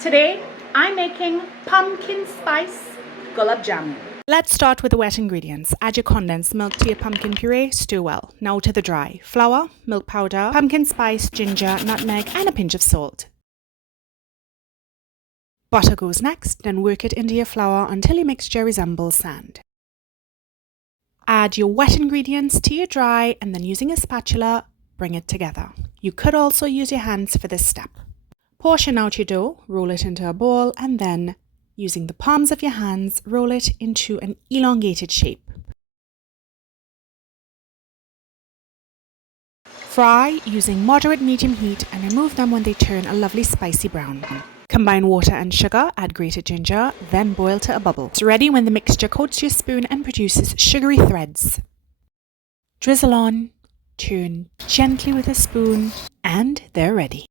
Today, I'm making pumpkin spice gulab jamun. Let's start with the wet ingredients. Add your condensed milk to your pumpkin puree, stir well. Now to the dry. Flour, milk powder, pumpkin spice, ginger, nutmeg, and a pinch of salt. Butter goes next, then work it into your flour until your mixture resembles sand. Add your wet ingredients to your dry and then using a spatula, bring it together. You could also use your hands for this step. Portion out your dough, roll it into a ball, and then, using the palms of your hands, roll it into an elongated shape. Fry using moderate medium heat and remove them when they turn a lovely spicy brown. Combine water and sugar, add grated ginger, then boil to a bubble. It's ready when the mixture coats your spoon and produces sugary threads. Drizzle on, turn gently with a spoon, and they're ready.